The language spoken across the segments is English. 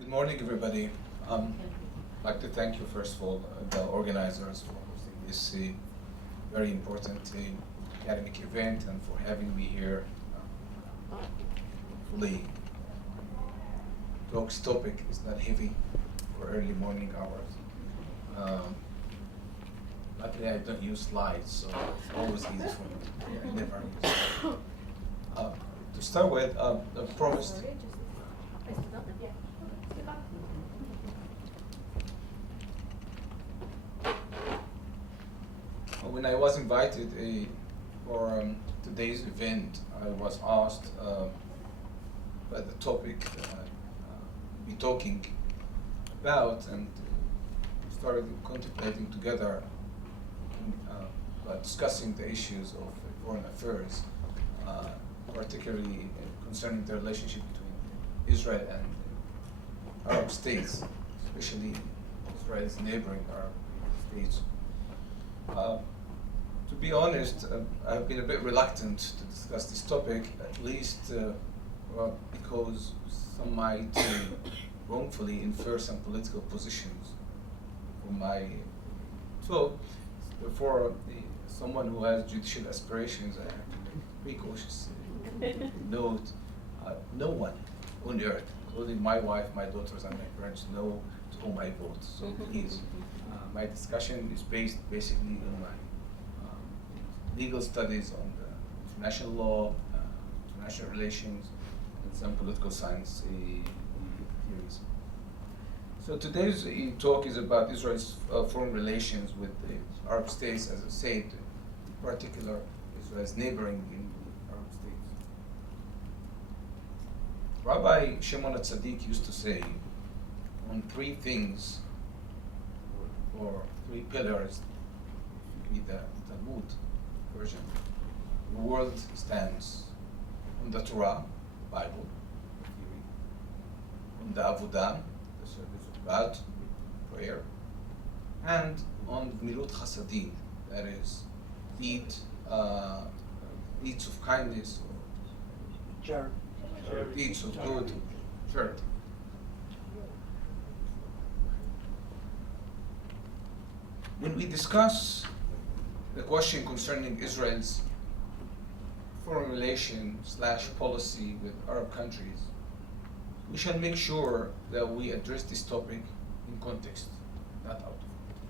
Good morning, everybody. I'd like to thank you, first of all, the organizers for hosting this very important academic event and for having me here. Hopefully, talk's topic is not heavy for early morning hours. Luckily, I don't use slides, so it's always easy for me. I never use it. To start with, the promised. When I was invited for today's event, I was asked by the topic that I'll be talking about, and started contemplating together about discussing the issues of foreign affairs, particularly concerning the relationship between Israel and Arab states, especially Israel's neighboring Arab states. To be honest, I've been a bit reluctant to discuss this topic, at least because some might wrongfully infer some political positions from my. So, for someone who has judicial aspirations, I have to be cautious. Note, no one on earth, including my wife, my daughters, and my parents, know to whom I vote. So please, my discussion is based basically on my legal studies on the international law, international relations, and some political science theories. So today's talk is about Israel's foreign relations with the Arab states, as I said, in particular Israel's neighboring Arab states. Rabbi Shimon HaTzadik used to say, on three things, or three pillars, read the Talmud version, the world stands on the Torah, Bible, theory, on the Avodah, the service of God, prayer, and on Milut Chasadim, that is, deeds of kindness, or deeds of good, charity. When we discuss the question concerning Israel's foreign relations / policy with Arab countries, we shall make sure that we address this topic in context, not out of context.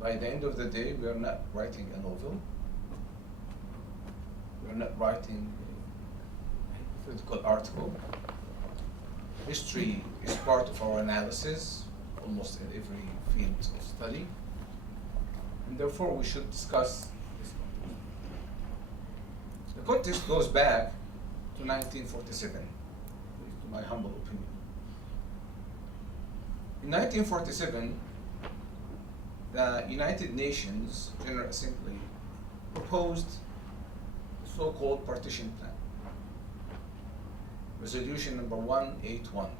By the end of the day, we are not writing a novel. We are not writing a hypothetical article. History is part of our analysis, almost in every field of study, and therefore we should discuss this context. The context goes back to 1947, to my humble opinion. In 1947, the United Nations General Assembly proposed the so-called partition plan, resolution number 181.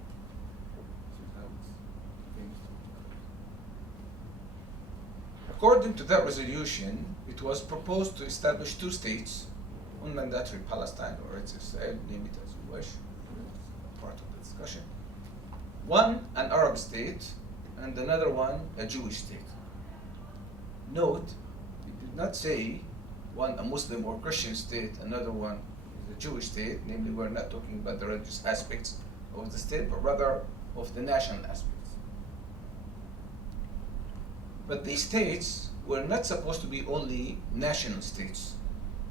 According to that resolution, it was proposed to establish two states, one mandatory Palestine, or Eretz Israel, name it as you wish, it's part of the discussion. One, an Arab state, and another one, a Jewish state. Note, it did not say one a Muslim or Christian state, another one is a Jewish state, namely we're not talking about the religious aspects of the state, but rather of the national aspects. But these states were not supposed to be only national states.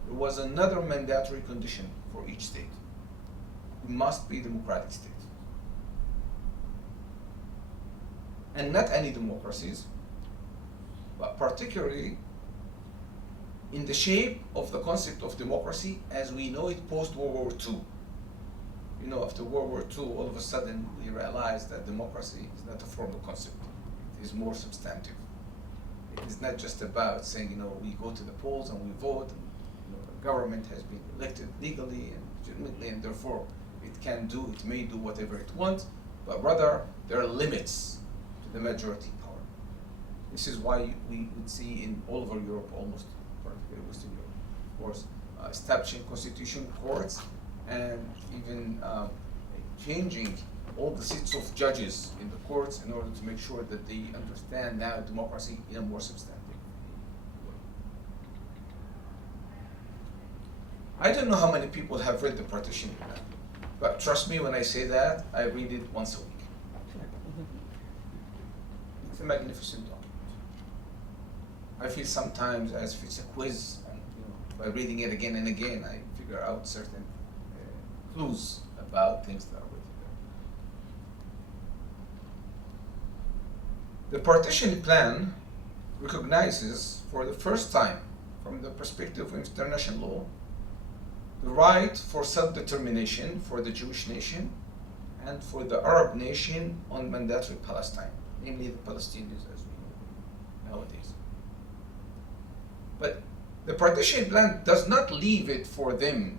There was another mandatory condition for each state. It must be democratic states. And not any democracies, but particularly in the shape of the concept of democracy as we know it post-World War II. You know, after World War II, all of a sudden we realized that democracy is not a formal concept. It is more substantive. It is not just about saying, we go to the polls and we vote, and the government has been elected legally and legitimately, and therefore it may do whatever it wants, but rather there are limits to the majority power. This is why we would see in all over Europe, almost particularly Western Europe, of course, establishing constitutional courts and even changing all the seats of judges in the courts in order to make sure that they understand now democracy in a more substantive way. I don't know how many people have read the partition plan, but trust me when I say that, I read it once a week. It's a magnificent document. I feel sometimes as if it's a quiz, and by reading it again and again, I figure out certain clues about things that are written there. The partition plan recognizes for the first time, from the perspective of international law, the right for self-determination for the Jewish nation and for the Arab nation on mandatory Palestine, namely the Palestinians as we know nowadays. But the partition plan does not leave it for them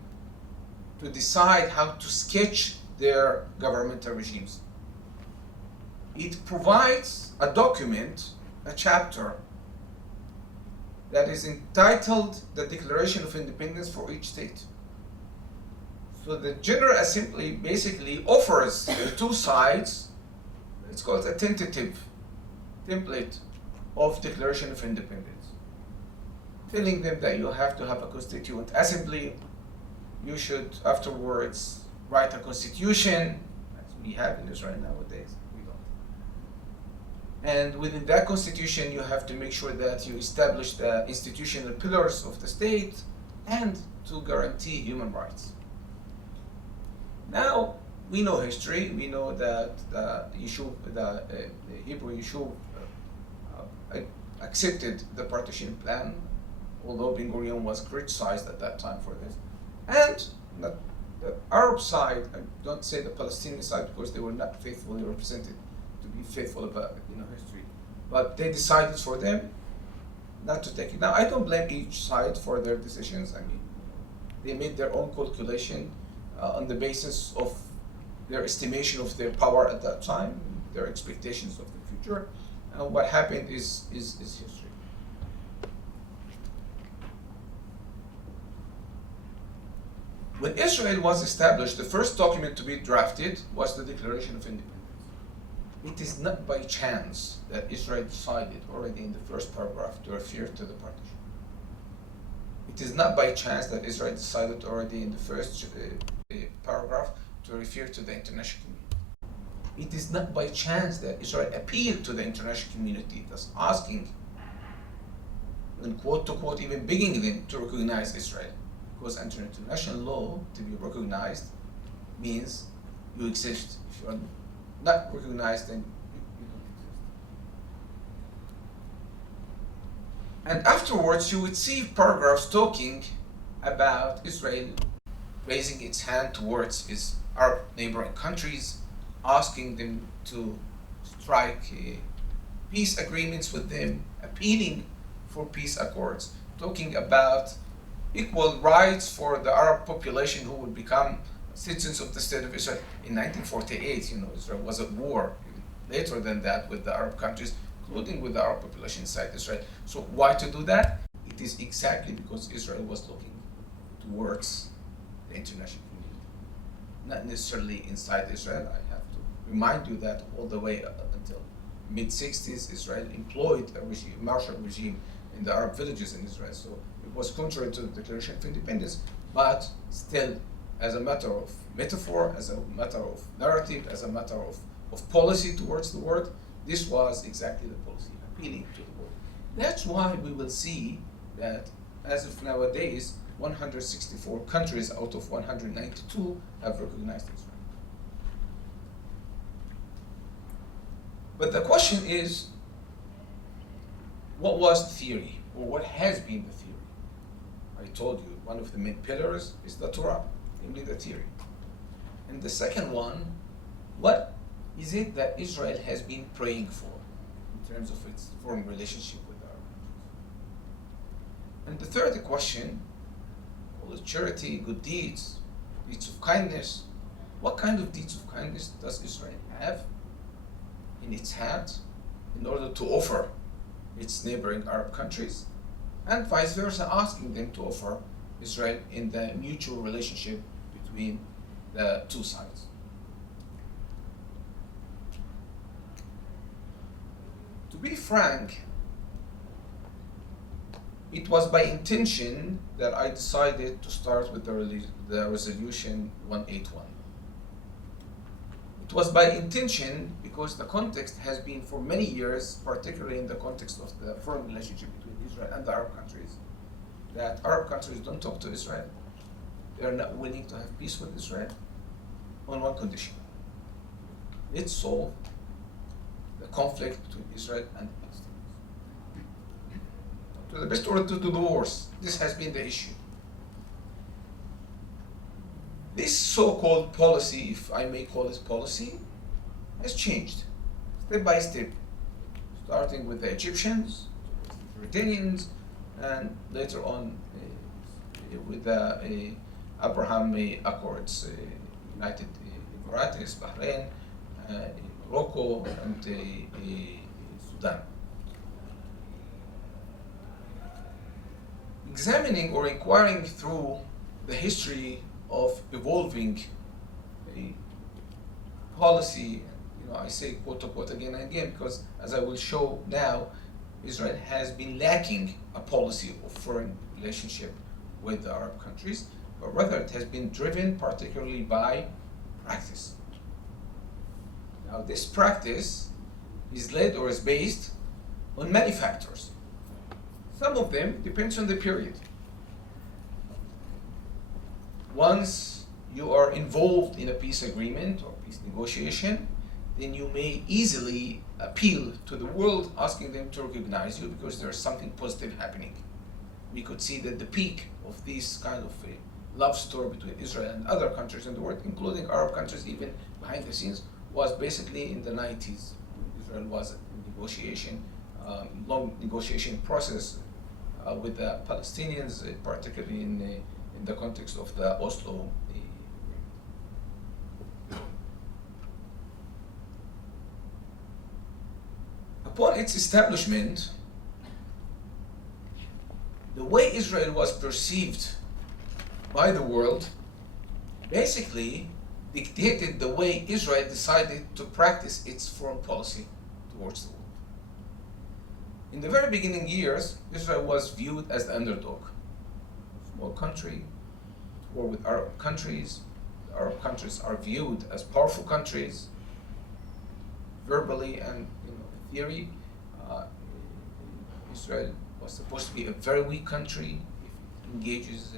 to decide how to sketch their governmental regimes. It provides a document, a chapter, that is entitled the Declaration of Independence for each state. So the General Assembly basically offers the two sides, it's called a tentative template of Declaration of Independence, telling them that you have to have a constituent assembly, you should afterwards write a constitution, as we have in Israel nowadays. We don't. And within that constitution, you have to make sure that you establish the institutional pillars of the state and to guarantee human rights. Now, we know history. We know that the Hebrew Yishuv accepted the partition plan, although Ben Gurion was criticized at that time for this. And the Arab side, I don't say the Palestinian side because they were not faithfully represented to be faithful about history, but they decided for them not to take it. Now, I don't blame each side for their decisions. I mean, they made their own calculation on the basis of their estimation of their power at that time, their expectations of the future. And what happened is history. When Israel was established, the first document to be drafted was the Declaration of Independence. It is not by chance that Israel decided already in the first paragraph to refer to the partition. It is not by chance that Israel decided already in the first paragraph to refer to the international community. It is not by chance that Israel appealed to the international community, thus asking, and quote to quote, even begging them to recognize Israel. Because under international law, to be recognized means you exist. If you are not recognized, then you don't exist. And afterwards, you would see paragraphs talking about Israel raising its hand towards its Arab neighboring countries, asking them to strike peace agreements with them, appealing for peace accords, talking about equal rights for the Arab population who would become citizens of the State of Israel. In 1948, Israel was at war later than that with the Arab countries, including with the Arab population inside Israel. So why to do that? It is exactly because Israel was looking towards the international community, not necessarily inside Israel. I have to remind you that all the way until mid-60s, Israel employed a martial regime in the Arab villages in Israel. So it was contrary to the Declaration of Independence, but still, as a matter of metaphor, as a matter of narrative, as a matter of policy towards the world, this was exactly the policy, appealing to the world. That's why we will see that as of nowadays, 164 countries out of 192 have recognized Israel. But the question is, what was the theory, or what has been the theory? I told you, one of the main pillars is the Torah, namely the theory. And the second one, what is it that Israel has been praying for in terms of its foreign relationship with Arab countries? And the third question, call it charity, good deeds, deeds of kindness. What kind of deeds of kindness does Israel have in its hand in order to offer its neighboring Arab countries, and vice versa, asking them to offer Israel in the mutual relationship between the two sides? be frank, it was by intention that I decided to start with the resolution 181. It was by intention because the context has been for many years, particularly in the context of the foreign relationship between Israel and the Arab countries, that Arab countries don't talk to Israel. They are not willing to have peace with Israel on one condition. Let's solve the conflict between Israel and the Palestinians. To the best or to the worst, this has been the issue. This so-called policy, if I may call it policy, has changed step by step, starting with the Egyptians, the Jordanians, and later on with the Abraham Accords, United Emirates, Bahrain, Morocco, and Sudan. Examining or inquiring through the history of evolving a policy, I say quote unquote again and again because, as I will show now, Israel has been lacking a policy of foreign relationship with the Arab countries, but rather it has been driven particularly by practice. Now, this practice is led or is based on many factors. Some of them depends on the period. Once you are involved in a peace agreement or peace negotiation, then you may easily appeal to the world, asking them to recognize you because there is something positive happening. We could see that the peak of this kind of a love story between Israel and other countries in the world, including Arab countries, even behind the scenes, was basically in the 90s. Israel was in negotiation, long negotiation process with the Palestinians, particularly in the context of the Oslo. Upon its establishment, the way Israel was perceived by the world basically dictated the way Israel decided to practice its foreign policy towards the world. In the very beginning years, Israel was viewed as the underdog. A small country, war with Arab countries. The Arab countries are viewed as powerful countries, verbally and in theory. Israel was supposed to be a very weak country. If it engages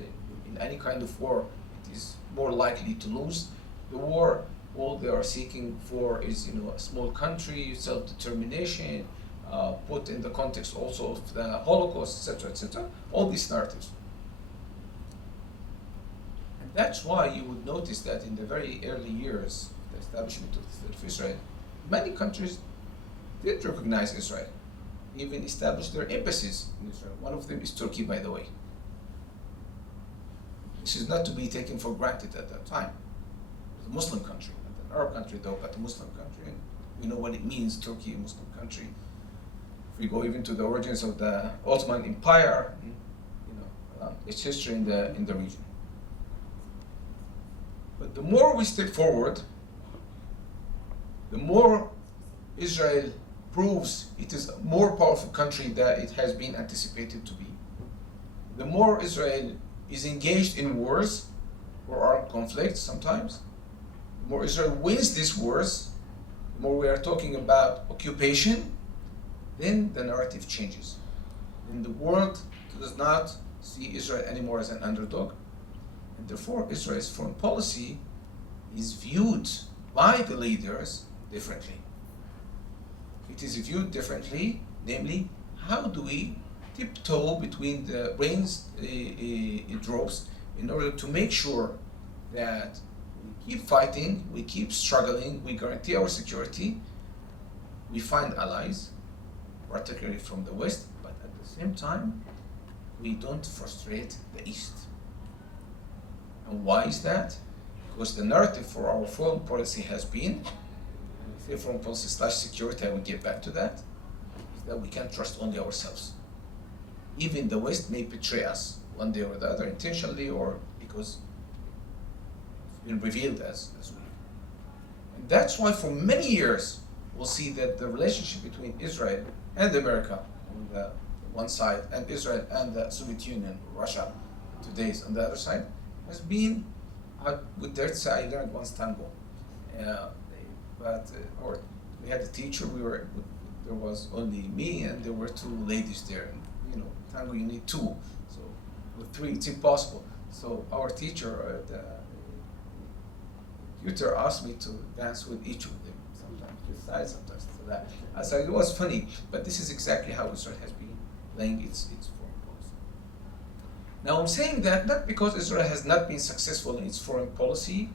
in any kind of war, it is more likely to lose the war. All they are seeking for is a small country, self-determination, put in the context also of the Holocaust, etc., etc. All these narratives. And that's why you would notice that in the very early years of the establishment of the State of Israel, many countries did recognize Israel, even established their embassies in Israel. One of them is Turkey, by the way. This is not to be taken for granted at that time. It was a Muslim country, not an Arab country though, but a Muslim country. And we know what it means, Turkey, a Muslim country. If we go even to the origins of the Ottoman Empire, its history in the region. But the more we step forward, the more Israel proves it is a more powerful country than it has been anticipated to be. The more Israel is engaged in wars or armed conflicts sometimes, the more Israel wins these wars, the more we are talking about occupation, then the narrative changes. Then the world does not see Israel anymore as an underdog, and therefore Israel's foreign policy is viewed by the leaders differently. It is viewed differently, namely, how do we tiptoe between the raindrops in order to make sure that we keep fighting, we keep struggling, we guarantee our security, we find allies, particularly from the West, but at the same time, we don't frustrate the East. And why is that? Because the narrative for our foreign policy has been, foreign policy / security, I will get back to that, is that we can't trust only ourselves. Even the West may betray us one day or the other, intentionally or because it's been revealed as weak. And that's why for many years we'll see that the relationship between Israel and America on the one side, and Israel and the Soviet Union, Russia, today's on the other side, has been, I would dare to say, I learned once tango. Or we had a teacher, there was only me and there were two ladies there. And, tango you need two, so with three it's impossible. So our teacher, the tutor, asked me to dance with each of them, sometimes to the side, sometimes to that. I said it was funny, but this is exactly how Israel has been playing its foreign policy. Now I'm saying that not because Israel has not been successful in its foreign policy,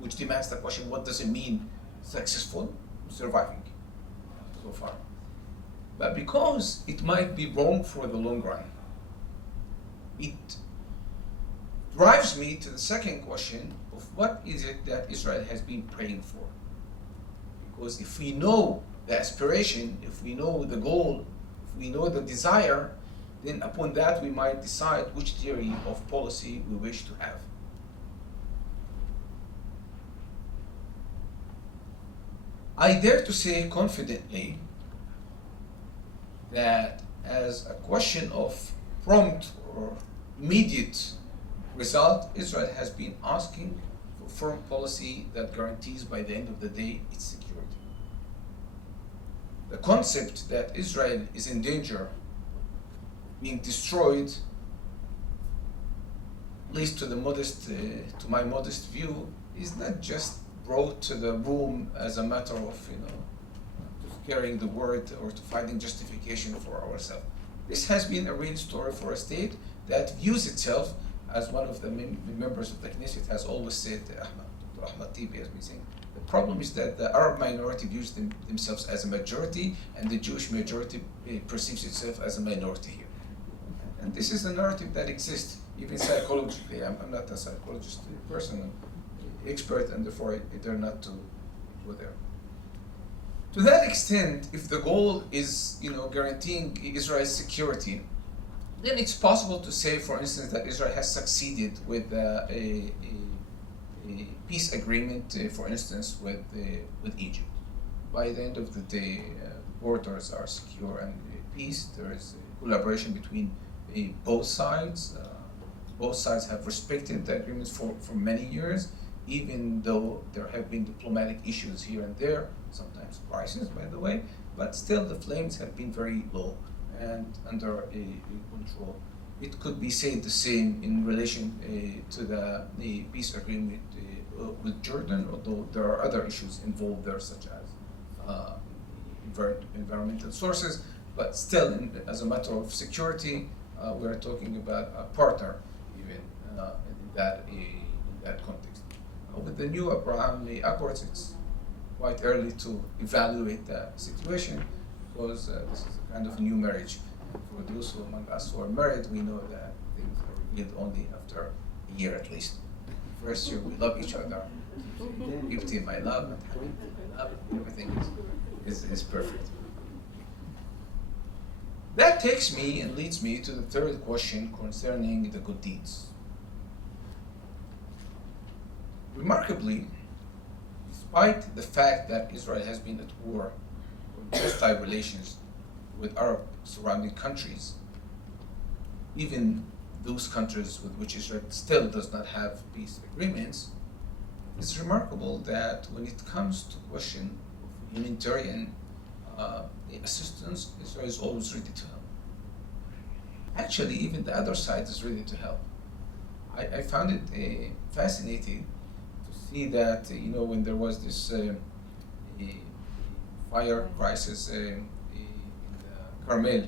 which demands the question, what does it mean successful? Surviving so far. But because it might be wrong for the long run. It drives me to the second question of what is it that Israel has been praying for? Because if we know the aspiration, if we know the goal, if we know the desire, then upon that we might decide which theory of policy we wish to have. I dare to say confidently that as a question of prompt or immediate result, Israel has been asking for foreign policy that guarantees by the end of the day its security. The concept that Israel is in danger, being destroyed, at least to my modest view, is not just brought to the room as a matter of, carrying the word or to finding justification for ourselves. This has been a real story for a state that views itself, as one of the members of the Knesset has always said, Dr. Ahmad Tibi has been saying, the problem is that the Arab minority views themselves as a majority, and the Jewish majority perceives itself as a minority here. And this is a narrative that exists, even psychologically. I'm not a psychologist person, I'm expert, and therefore I dare not to go there. To that extent, if the goal is, guaranteeing Israel's security, then it's possible to say, for instance, that Israel has succeeded with a peace agreement, for instance, with Egypt. By the end of the day, borders are secure and peace. There is collaboration between both sides. Both sides have respected the agreements for many years, even though there have been diplomatic issues here and there, sometimes crises, by the way, but still the flames have been very low and under control. It could be said the same in relation to the peace agreement with Jordan, although there are other issues involved there, such as environmental sources, but still, as a matter of security, we are talking about a partner, even in that context. With the new Abraham Accords, it's quite early to evaluate the situation, because this is a kind of new marriage. For those who among us who are married, we know that things are revealed only after a year at least. First year we love each other, 50 my love, and my love, everything is perfect. That takes me and leads me to the third question concerning the good deeds. Remarkably, despite the fact that Israel has been at war or hostile relations with Arab surrounding countries, even those countries with which Israel still does not have peace agreements, it's remarkable that when it comes to question of humanitarian assistance, Israel is always ready to help. Actually, even the other side is ready to help. I found it fascinating to see that, when there was this fire crisis in the Carmel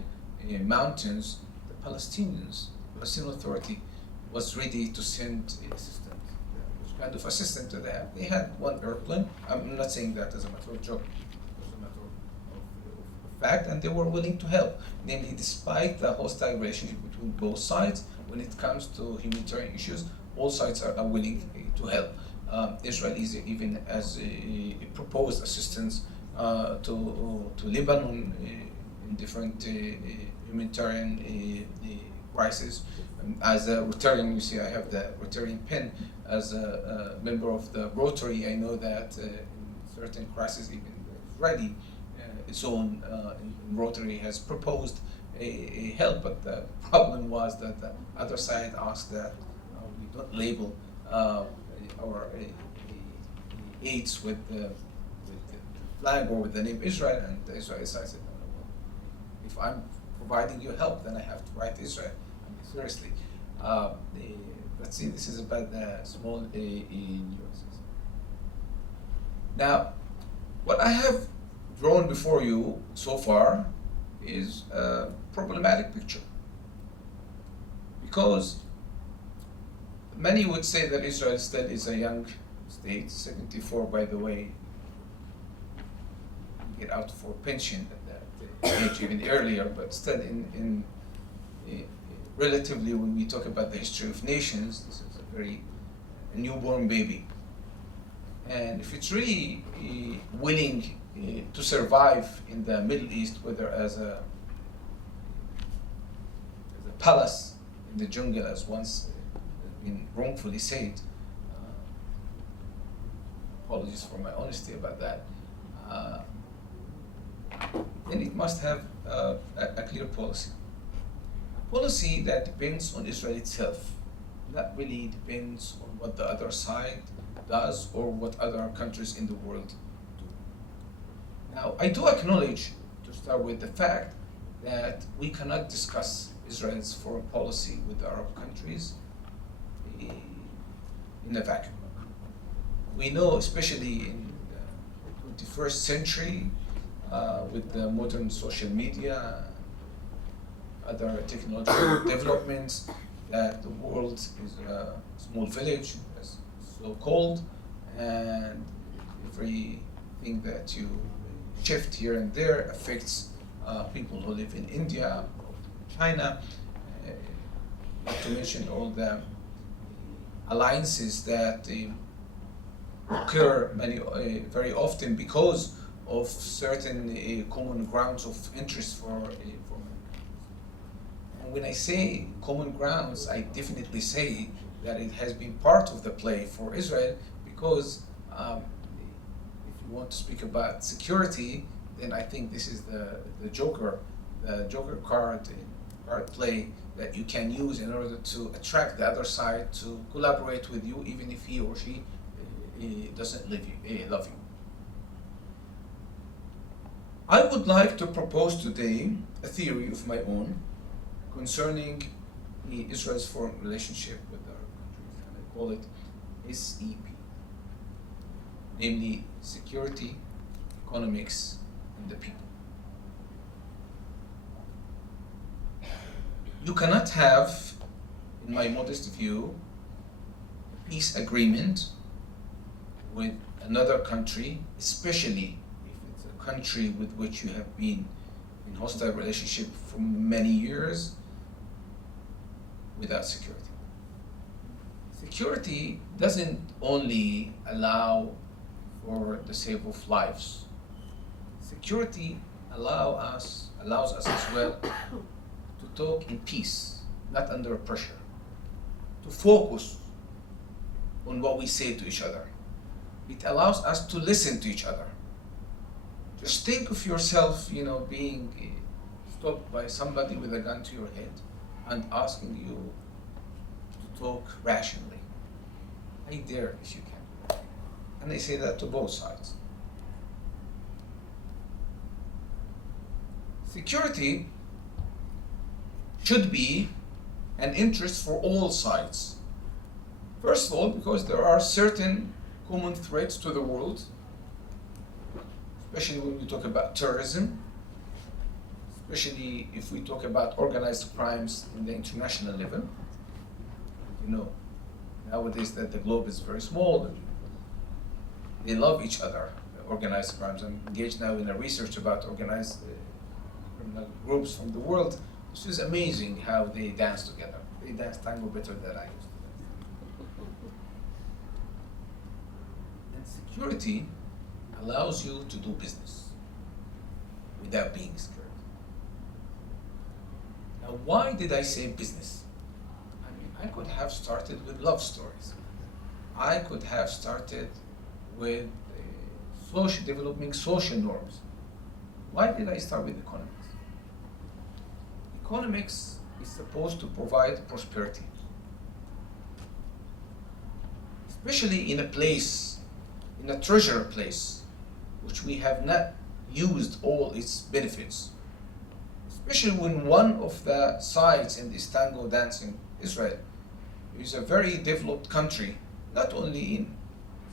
mountains, the Palestinian Authority was ready to send assistance. Which kind of assistance do they have? They had one airplane. I'm not saying that as a matter of joke, as a matter of fact, and they were willing to help. Namely, despite the hostile relationship between both sides, when it comes to humanitarian issues, all sides are willing to help. Israel is even as proposed assistance to Lebanon in different humanitarian crises. As a Rotarian, you see I have the Rotarian pen. As a member of the Rotary, I know that in certain crises, even Israeli its own in Rotary has proposed a help, but the problem was that the other side asked that we don't label our aids with the flag or with the name Israel, and the Israeli side said, no, no, no. If I'm providing you help, then I have to write Israel. I mean, seriously. Let's see, this is about the small nuances. Now, what I have drawn before you so far is a problematic picture. Because many would say that Israel still is a young state, 74 by the way, get out for pension at that age even earlier, but still in relatively, when we talk about the history of nations, this is a newborn baby. And if it's really willing to survive in the Middle East, whether as a palace in the jungle, as once been wrongfully said, apologies for my honesty about that, then it must have a clear policy. A policy that depends on Israel itself, not really depends on what the other side does or what other countries in the world do. Now, I do acknowledge, to start with, the fact that we cannot discuss Israel's foreign policy with the Arab countries in a vacuum. We know, especially in the 21st century, with the modern social media, other technological developments, that the world is a small village, as so called, and everything that you shift here and there affects people who live in India, China, not to mention all the alliances that occur very often because of certain common grounds of interest for many countries. And when I say common grounds, I definitely say that it has been part of the play for Israel, because if you want to speak about security, then I think this is the joker card play that you can use in order to attract the other side to collaborate with you, even if he or she doesn't love you. I would like to propose today a theory of my own concerning Israel's foreign relationship with other countries, and I call it SEP, namely security, economics, and the people. You cannot have, in my modest view, a peace agreement with another country, especially if it's a country with which you have been in hostile relationship for many years, without security. Security doesn't only allow for the save of lives. Security allows us as well to talk in peace, not under pressure, to focus on what we say to each other. It allows us to listen to each other. Just think of yourself, being stopped by somebody with a gun to your head and asking you to talk rationally. I dare if you can. And I say that to both sides. Security should be an interest for all sides. First of all, because there are certain common threats to the world, especially when we talk about terrorism, especially if we talk about organized crimes in the international level. Nowadays that the globe is very small, and they love each other, organized crimes. I'm engaged now in a research about organized criminal groups from the world. It's just amazing how they dance together. They dance tango better than I used to. And security allows you to do business without being scared. Now, why did I say business? I could have started with love stories. I could have started with developing social norms. Why did I start with economics? Economics is supposed to provide prosperity, especially in a place, in a treasure place, which we have not used all its benefits. Especially when one of the sides in this tango dancing, Israel, is a very developed country, not only in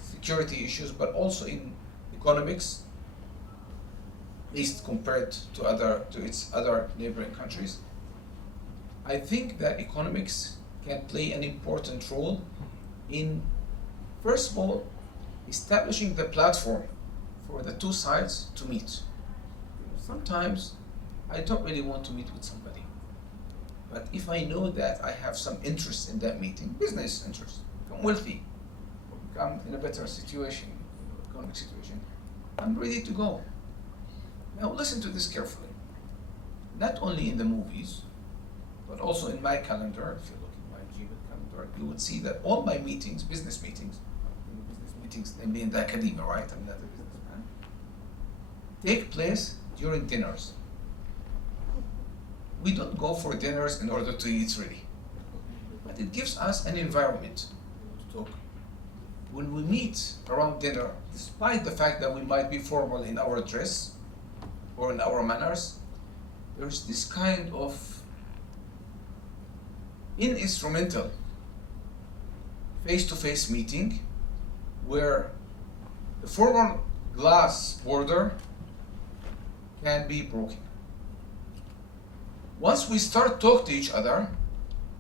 security issues, but also in economics, at least compared to its other neighboring countries. I think that economics can play an important role in, first of all, establishing the platform for the two sides to meet. Sometimes I don't really want to meet with somebody, but if I know that I have some interest in that meeting, business interest, become wealthy, or become in a better situation, economic situation, I'm ready to go. Now listen to this carefully. Not only in the movies, but also in my calendar. If you look at my Gmail calendar, you would see that all my meetings, business meetings, namely in the academia, right? I'm not a businessman, take place during dinners. We don't go for dinners in order to eat really, but it gives us an environment to talk. When we meet around dinner, despite the fact that we might be formal in our dress or in our manners, there's this kind of instrumental face-to-face meeting where the formal glass border can be broken. Once we start talking to each other,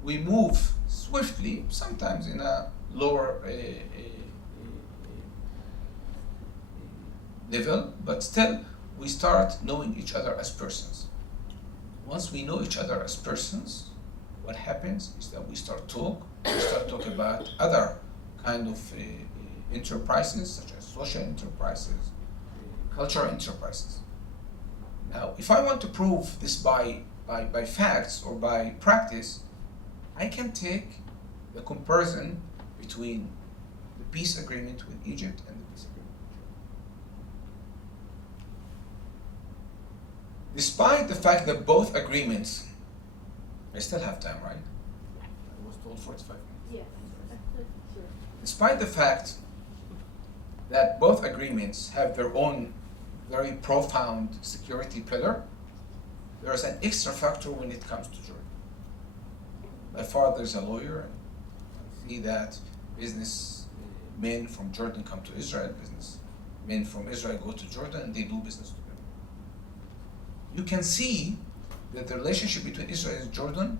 we move swiftly, sometimes in a lower level, but still we start knowing each other as persons. Once we know each other as persons, what happens is that we start talking about other kind of enterprises, such as social enterprises, cultural enterprises. Now, if I want to prove this by facts or by practice, I can take the comparison between the peace agreement with Egypt and the peace agreement. Despite the fact that both agreements, I still have time, right? I was told 45 minutes. Yes, sure. Despite the fact that both agreements have their own very profound security pillar, there is an extra factor when it comes to Jordan. My father is a lawyer, and I see that business men from Jordan come to Israel, business men from Israel go to Jordan, and they do business together. You can see that the relationship between Israel and Jordan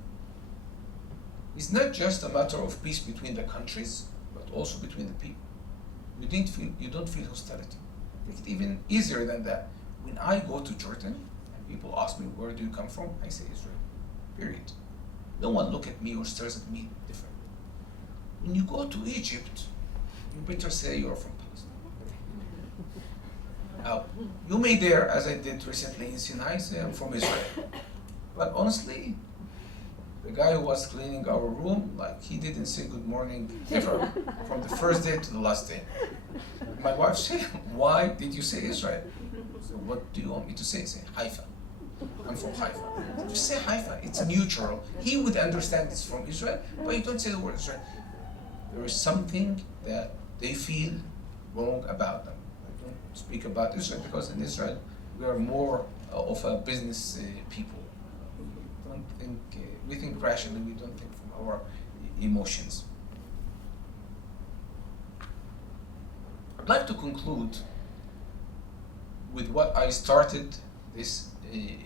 is not just a matter of peace between the countries, but also between the people. You don't feel hostility. Make it even easier than that. When I go to Jordan and people ask me, where do you come from? I say Israel, period. No one look at me or stares at me differently. When you go to Egypt, you better say you're from Palestine. Now, you may dare, as I did recently in Sinai, say I'm from Israel. But honestly, the guy who was cleaning our room, like, he didn't say good morning ever, from the first day to the last day. My wife said, why did you say Israel? So what do you want me to say? Say Haifa. I'm from Haifa. Just say Haifa, it's neutral. He would understand it's from Israel, but you don't say the word Israel. There is something that they feel wrong about them. I don't speak about Israel because in Israel we are more of a business people. We think rationally, we don't think from our emotions. I'd like to conclude with what I started this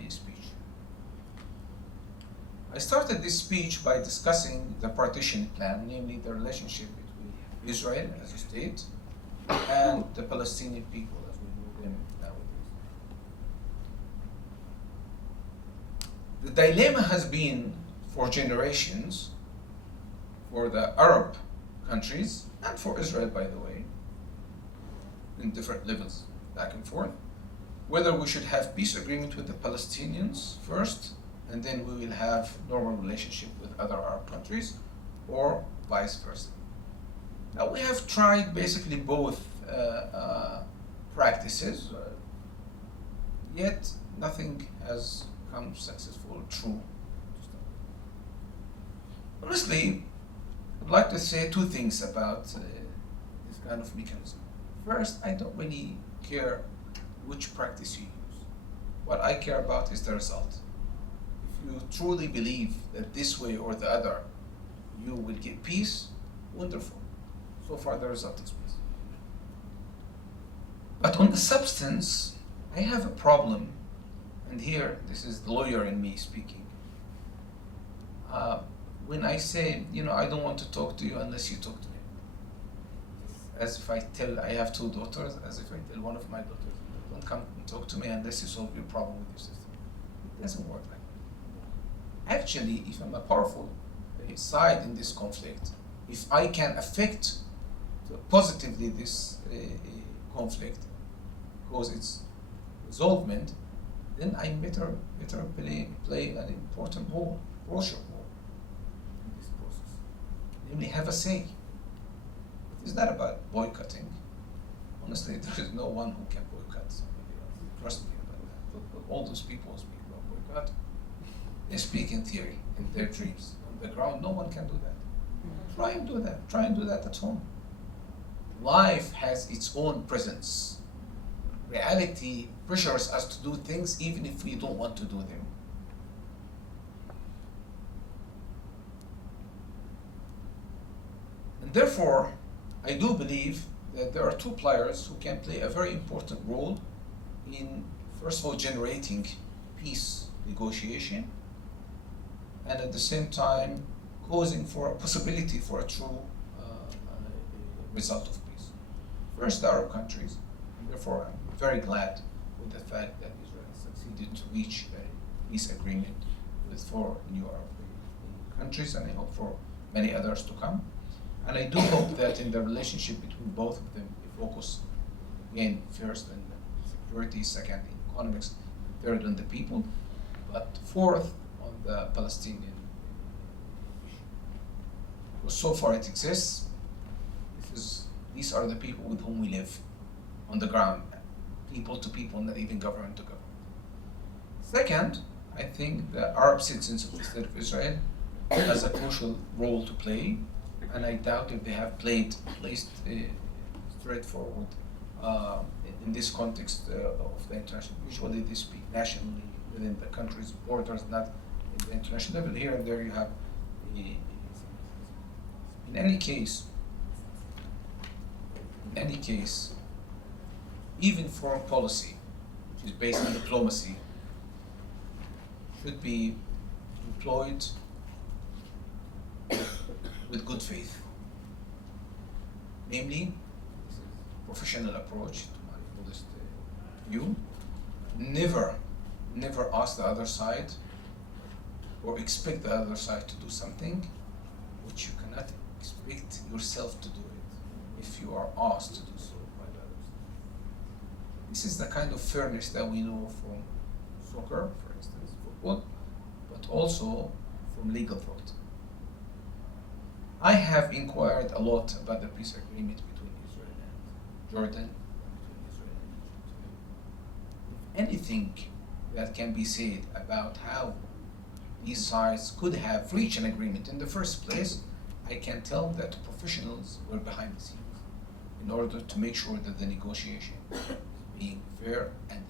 speech. I started this speech by discussing the partition plan, namely the relationship between Israel as a state and the Palestinian people as we know them nowadays. The dilemma has been for generations, for the Arab countries, and for Israel, by the way, in different levels, back and forth, whether we should have peace agreement with the Palestinians first, and then we will have normal relationship with other Arab countries, or vice versa. Now we have tried basically both practices, yet nothing has come successful or true. Honestly, I'd like to say two things about this kind of mechanism. First, I don't really care which practice you use. What I care about is the result. If you truly believe that this way or the other you will get peace, wonderful. So far the result is peace. But on the substance, I have a problem, and here this is the lawyer in me speaking. When I say, I don't want to talk to you unless you talk to me. As if I have two daughters, as if I tell one of my daughters, don't come and talk to me unless you solve your problem with your sister. It doesn't work like that. Actually, if I'm a powerful side in this conflict, if I can affect positively this conflict, cause its resolvement, then I better play an important role, crucial role in this process. Namely, have a say. It's not about boycotting. Honestly, there is no one who can boycott somebody else. Trust me about that. But all those people who speak about boycott, they speak in theory, in their dreams. On the ground, no one can do that. Try and do that. Try and do that at home. Life has its own presence. Reality pressures us to do things even if we don't want to do them. And therefore, I do believe that there are two players who can play a very important role in, first of all, generating peace negotiation, and at the same time causing for a possibility for a true result of peace. First, the Arab countries, and therefore I'm very glad with the fact that Israel succeeded to reach a peace agreement with 4 new Arab countries, and I hope for many others to come. And I do hope that in the relationship between both of them, they focus again first on security, second in economics, third on the people, but fourth on the Palestinian issue. Because so far it exists. These are the people with whom we live on the ground, people to people, not even government to government. Second, I think the Arab citizens of the State of Israel has a crucial role to play, and I doubt if they have played, at least straightforward, in this context of the international. Usually they speak nationally within the country's borders, not in the international level. Here and there you have. In any case, even foreign policy, which is based on diplomacy, should be employed with good faith. Namely, this is a professional approach to my modest view. Never ask the other side or expect the other side to do something which you cannot expect yourself to do it if you are asked to do so by the others. This is the kind of fairness that we know from soccer, for instance, football, but also from legal thought. I have inquired a lot about the peace agreement between Israel and Jordan, between Israel and Egypt. If anything that can be said about how these sides could have reached an agreement in the first place, I can tell that professionals were behind the scenes in order to make sure that the negotiation is being fair and